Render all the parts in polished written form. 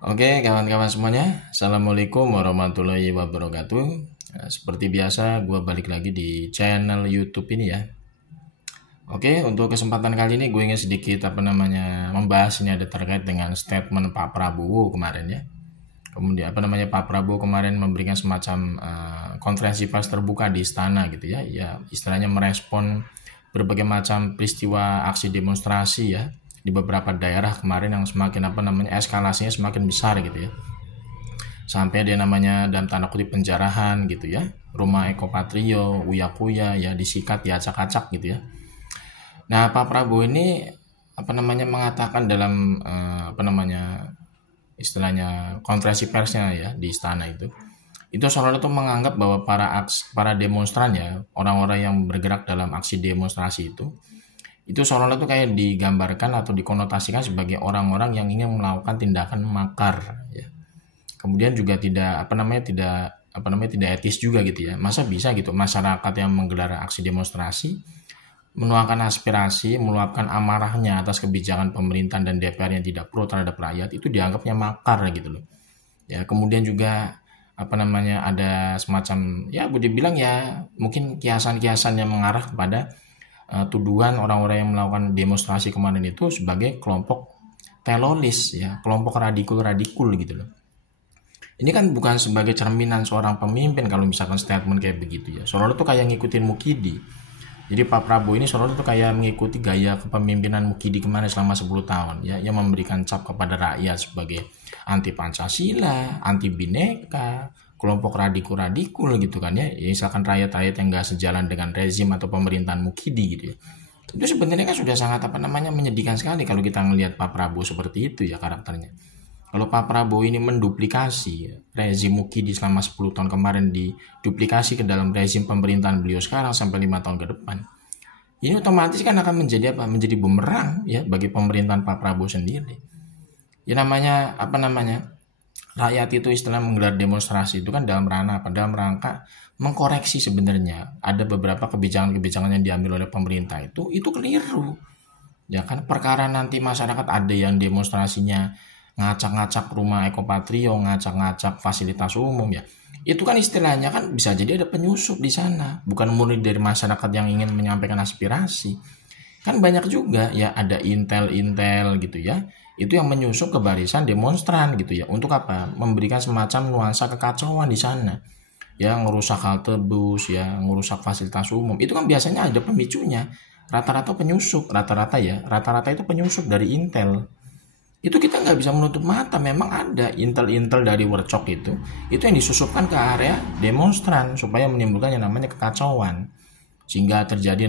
Oke, kawan-kawan semuanya, Assalamualaikum warahmatullahi wabarakatuh. Nah, seperti biasa, gue balik lagi di channel YouTube ini ya. Oke, untuk kesempatan kali ini gue ingin sedikit membahas ini ada terkait dengan statement Pak Prabowo kemarin ya. Kemudian Pak Prabowo kemarin memberikan semacam konferensi pers terbuka di istana gitu ya. Ya, istilahnya merespon berbagai macam peristiwa aksi demonstrasi ya di beberapa daerah kemarin yang semakin eskalasinya semakin besar gitu ya, sampai dia namanya dalam tanda kutip penjarahan gitu ya, rumah Eko Patrio, Uya Kuya ya disikat, diacak-acak gitu ya. Nah, Pak Prabowo ini mengatakan dalam istilahnya konferensi persnya ya di istana itu seolah itu menganggap bahwa para demonstran ya, orang-orang yang bergerak dalam aksi demonstrasi itu seolah-olah itu kayak digambarkan atau dikonotasikan sebagai orang-orang yang ingin melakukan tindakan makar ya. Kemudian juga tidak etis juga gitu ya. Masa bisa gitu masyarakat yang menggelar aksi demonstrasi menuangkan aspirasi, meluapkan amarahnya atas kebijakan pemerintahan dan DPR yang tidak pro terhadap rakyat, itu dianggapnya makar gitu loh. Ya, kemudian juga ada semacam ya boleh dibilang ya mungkin kiasan-kiasan yang mengarah kepada tuduhan orang-orang yang melakukan demonstrasi kemarin itu sebagai kelompok teroris ya, kelompok radikul gitu loh. Ini kan bukan sebagai cerminan seorang pemimpin kalau misalkan statement kayak begitu ya. Seolah itu kayak ngikutin Mukidi. Jadi Pak Prabowo ini seolah itu kayak mengikuti gaya kepemimpinan Mukidi kemarin selama 10 tahun ya, yang memberikan cap kepada rakyat sebagai anti Pancasila, anti Bhinneka, kelompok radikul gitu kan ya. Ya misalkan rakyat-rakyat yang nggak sejalan dengan rezim atau pemerintahan Mukidi gitu ya. Itu sebenarnya kan sudah sangat menyedihkan sekali kalau kita melihat Pak Prabowo seperti itu ya karakternya. Kalau Pak Prabowo ini menduplikasi rezim Mukidi selama 10 tahun kemarin, diduplikasi ke dalam rezim pemerintahan beliau sekarang sampai 5 tahun ke depan, ini otomatis kan akan menjadi menjadi bumerang ya bagi pemerintahan Pak Prabowo sendiri. Ya rakyat itu istilah menggelar demonstrasi itu kan dalam rangka mengkoreksi sebenarnya ada beberapa kebijakan-kebijakan yang diambil oleh pemerintah itu keliru. Ya kan, perkara nanti masyarakat ada yang demonstrasinya ngacak-ngacak rumah Eko Patrio, ngacak-ngacak fasilitas umum ya. Itu kan istilahnya kan bisa jadi ada penyusup di sana, bukan murni dari masyarakat yang ingin menyampaikan aspirasi. Kan banyak juga ya ada intel-intel gitu ya. Itu yang menyusup ke barisan demonstran gitu ya. Untuk apa? Memberikan semacam nuansa kekacauan di sana. Ya, ngerusak halte bus ya, ngerusak fasilitas umum. Itu kan biasanya ada pemicunya. Rata-rata penyusup, rata-rata itu penyusup dari intel. Itu kita nggak bisa menutup mata, memang ada intel-intel dari Worcok itu yang disusupkan ke area demonstran supaya menimbulkan yang namanya kekacauan, sehingga terjadi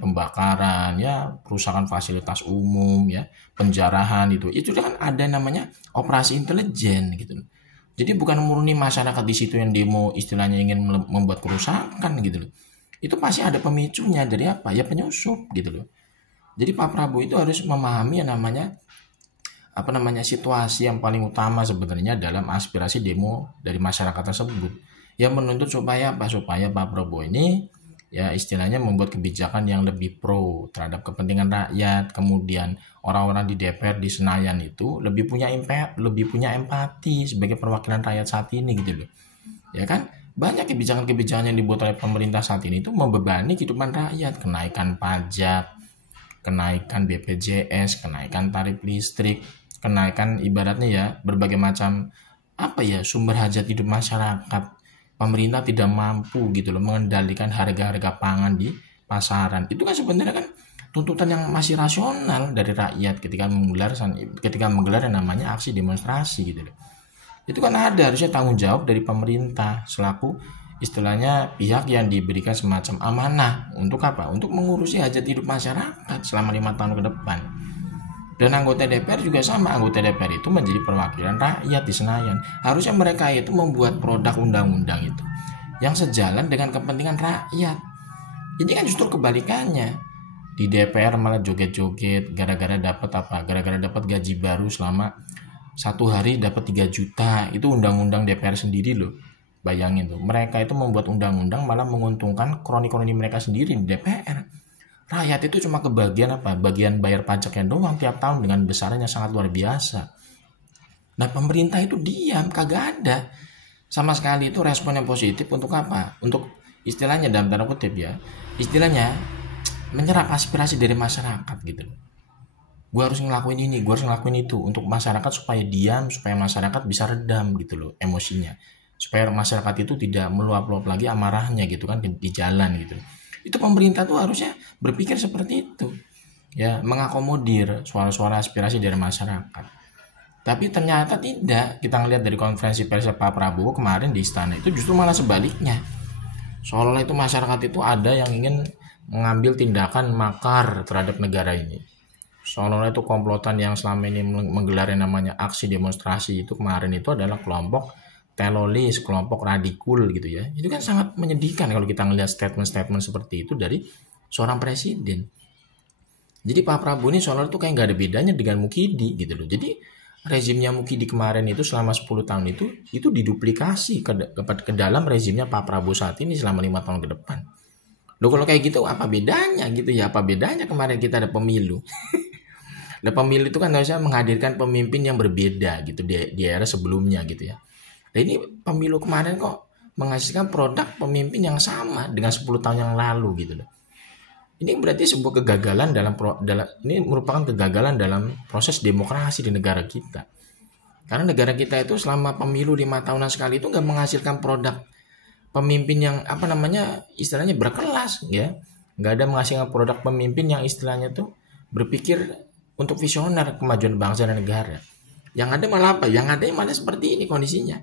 pembakaran ya, perusakan fasilitas umum ya, penjarahan itu kan ada namanya operasi intelijen gitu loh. Jadi bukan murni masyarakat di situ yang demo istilahnya ingin membuat kerusakan gitu loh. Itu pasti ada pemicunya dari apa ya, penyusup gitu loh. Jadi Pak Prabowo itu harus memahami yang namanya situasi yang paling utama sebenarnya dalam aspirasi demo dari masyarakat tersebut, yang menuntut supaya Pak Prabowo ini ya istilahnya membuat kebijakan yang lebih pro terhadap kepentingan rakyat. Kemudian orang-orang di DPR di Senayan itu lebih punya empati sebagai perwakilan rakyat saat ini gitu loh. Ya kan, banyak kebijakan-kebijakan yang dibuat oleh pemerintah saat ini itu membebani kehidupan rakyat, kenaikan pajak, kenaikan BPJS, kenaikan tarif listrik, kenaikan ibaratnya ya berbagai macam sumber hajat hidup masyarakat. Pemerintah tidak mampu gitu loh mengendalikan harga-harga pangan di pasaran. Itu kan sebenarnya kan tuntutan yang masih rasional dari rakyat ketika menggelar yang namanya aksi demonstrasi gitu loh. Itu kan ada harusnya tanggung jawab dari pemerintah selaku istilahnya pihak yang diberikan semacam amanah untuk apa? Untuk mengurusi hajat hidup masyarakat selama 5 tahun ke depan. Dan anggota DPR juga sama, anggota DPR itu menjadi perwakilan rakyat di Senayan. Harusnya mereka itu membuat produk undang-undang itu yang sejalan dengan kepentingan rakyat. Ini kan justru kebalikannya. Di DPR malah joget-joget gara-gara dapat gaji baru selama 1 hari dapat 3 juta. Itu undang-undang DPR sendiri loh. Bayangin tuh, mereka itu membuat undang-undang malah menguntungkan kroni-kroni mereka sendiri di DPR. Rakyat itu cuma kebagian bagian bayar pajaknya doang tiap tahun dengan besarnya sangat luar biasa. Nah pemerintah itu diam, kagak ada sama sekali itu respon yang positif untuk apa? Untuk istilahnya dalam tanda kutip ya, istilahnya menyerap aspirasi dari masyarakat gitu. Gue harus ngelakuin ini, gue harus ngelakuin itu untuk masyarakat supaya diam, supaya masyarakat bisa redam gitu loh emosinya, supaya masyarakat itu tidak meluap-luap lagi amarahnya gitu kan di jalan gitu. Itu pemerintah tuh harusnya berpikir seperti itu ya, mengakomodir suara-suara aspirasi dari masyarakat. Tapi ternyata tidak. Kita ngelihat dari konferensi pers Pak Prabowo kemarin di istana itu justru malah sebaliknya. Seolah-olah itu masyarakat itu ada yang ingin mengambil tindakan makar terhadap negara ini. Seolah-olah itu komplotan yang selama ini menggelar yang namanya aksi demonstrasi itu kemarin itu adalah kelompok teroris, kelompok radikul gitu ya. Itu kan sangat menyedihkan kalau kita ngelihat statement-statement seperti itu dari seorang presiden. Jadi Pak Prabowo ini seolah-olah itu kayak nggak ada bedanya dengan Mukidi gitu loh. Jadi rezimnya Mukidi kemarin itu selama 10 tahun itu diduplikasi ke dalam rezimnya Pak Prabowo saat ini selama 5 tahun ke depan. Loh kalau kayak gitu apa bedanya gitu ya? Apa bedanya kemarin kita ada pemilu? Nah pemilu itu kan harusnya menghadirkan pemimpin yang berbeda gitu di era sebelumnya gitu ya. Nah ini pemilu kemarin kok menghasilkan produk pemimpin yang sama dengan 10 tahun yang lalu gitu loh. Ini berarti sebuah kegagalan ini merupakan kegagalan dalam proses demokrasi di negara kita. Karena negara kita itu selama pemilu 5 tahunan sekali itu nggak menghasilkan produk pemimpin yang apa namanya istilahnya berkelas ya. Nggak ada menghasilkan produk pemimpin yang istilahnya tuh berpikir untuk visioner kemajuan bangsa dan negara. Yang ada malah apa? Yang ada malah seperti ini kondisinya.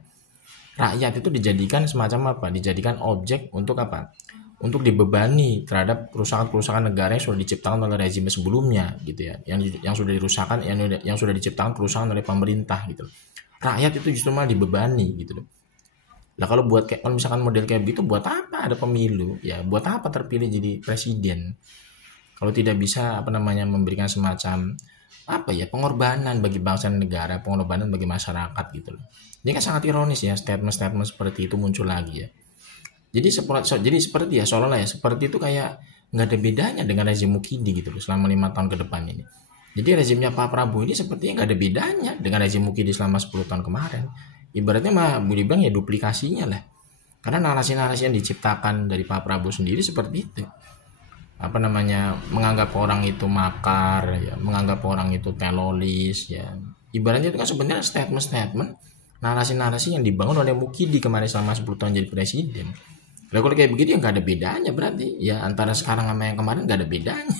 Rakyat itu dijadikan semacam apa? Dijadikan objek untuk apa? Untuk dibebani terhadap kerusakan-kerusakan negara yang sudah diciptakan oleh rezim sebelumnya gitu ya, yang sudah dirusakkan, yang sudah diciptakan kerusakan oleh pemerintah gitu. Rakyat itu justru malah dibebani gitu loh. Nah kalau kalau misalkan model kayak gitu, buat apa ada pemilu ya, buat apa terpilih jadi presiden kalau tidak bisa apa namanya memberikan semacam apa ya, pengorbanan bagi bangsa dan negara, pengorbanan bagi masyarakat gitu loh. Ini kan sangat ironis ya, statement-statement seperti itu muncul lagi ya. Jadi seperti ya seolah-olah ya seperti itu kayak nggak ada bedanya dengan rezim Mukidi gitu loh selama 5 tahun ke depan ini. Jadi rezimnya Pak Prabowo ini sepertinya nggak ada bedanya dengan rezim Mukidi selama 10 tahun kemarin. Ibaratnya mah boleh bilang ya duplikasinya lah. Karena narasi-narasi yang diciptakan dari Pak Prabowo sendiri seperti itu. Apa namanya, menganggap orang itu makar ya, menganggap orang itu teroris ya. Ibaratnya itu kan sebenarnya statement-statement narasi-narasi yang dibangun oleh Mukidi kemarin selama 10 tahun jadi presiden. Lah kalau kayak begitu ya nggak ada bedanya berarti ya, antara sekarang sama yang kemarin nggak ada bedanya.